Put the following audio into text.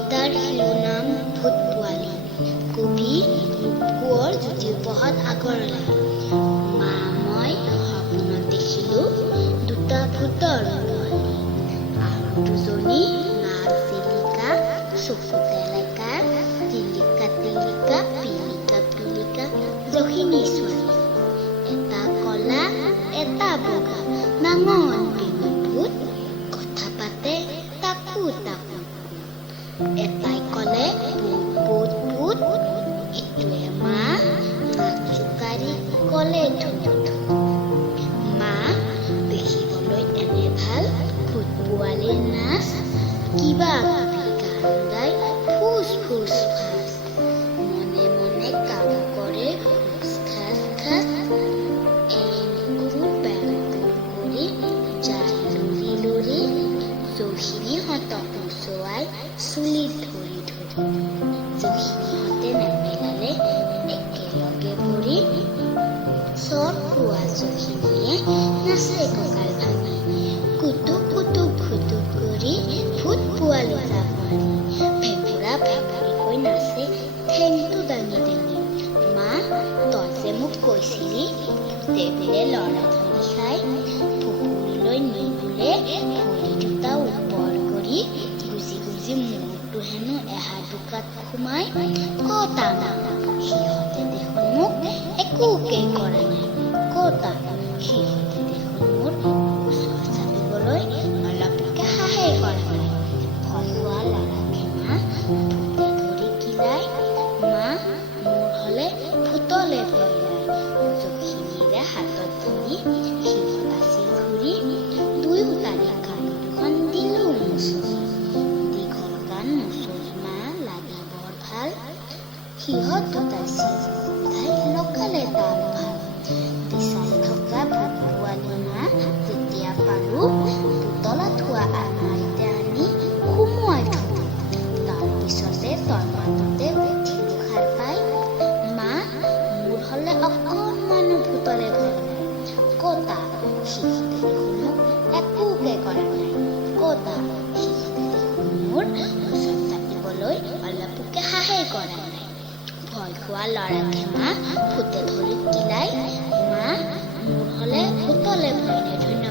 কবিতাৰ শিৰোনাম ভূত পোৱালি। কবি কোঁৱৰ জ্যোতিপ্ৰসাদ আগৰৱালা। মা মই সপোনত দেখিলো দুটা ভূতৰ পোৱালি আৰু দুজনী নাক জিলিকা চকু টেলেকা টিলিকা টিলিকা পিলিকা পিলিকা জখিনী ছোৱালী। এটা কলা এটা বগা ডাঙৰ ডিঙি ভূত কথা পাতে তাকো তাকো। এটাই ক'লে ভূত ভূত ভূত, ইটোৱে মা নাক জোকাৰি ক'লে ধুন ধুন। মা দেখিবলৈ এনে ভাল ভূত পোৱালিৰ নাচ কিবা কিবি গান গাই ফুচ ফুচ ফাচ মনে মনে কাম কৰে ফুচ খাচ খাচ এংকুৰ বেংকুৰ কৰি যায় লৰি লৰি জখিনীহঁতক নোচোৱাই চুলিত ধৰি ধৰি। জখিনীহঁতে নেপেলালে একেলগে পৰি চট খোৱা জখিনীয়ে নাচে কঁকাল ভাঙি কুটুক কুটুক ফুটুক কৰি ভূত পোৱালি জাপ মাৰি ভেঁকুৰা ভেঁকুৰিকৈ নাচে ঠেংটো দাঙি দাঙি। মা তই যে মোক কৈছিলি ভূতে বোলে ল'ৰা ধৰি খাই পুখুৰীলৈ নিবলৈ ভৰি দুটা ওপৰ কৰি গুজি গুজি মূৰটো হেনো এহাত দুকাত সোমাই কটা না সিহঁতে দেখোন মোক একোকে কৰা নাই কটা। সিহঁতে দেখোন মোৰ ওচৰ চাপিবলৈ অলপকে সাহেই কৰা নাই। ভয় খোৱা ল'ৰাকে মা ভূতে ধৰি কিলাই। মা মোৰ হ'লে ভূতলে ভয় নাই। জখিনীৰে হাতত ধৰি শিল বাচি ঘূৰি দুয়োটাৰে কাণ দুখন দিলো মুচৰি। দীঘল কাণ মুচৰি মা লাগি বৰ ভাল। সিহঁত দুটাই চিধাই লগালে তাল ভাল। বিচাৰি থকা ভূত পোৱালি মা যেতিয়া পালো পুতলাত থোৱা আলমাৰিতে আনি সুমুৱাই থলো। তাৰ পিছতে তলমানতে উঠিলো সাৰ পাই। মা মোৰ হ'লে অকণমানো ভূতলে ভয় নাই কটা। সিহঁতে দেখোন মোক একোকে কৰা নাই কটা। সিহঁতে দেখোন মোৰ ওচৰত চাপিবলৈ অলপকে সাহেই কৰা নাই। ভয় খোৱা ল'ৰাকে মা ভূতে ধৰি কিলাই। মা মোৰ হ'লে ভূতলে ভয় নাই। ধন্যবাদ।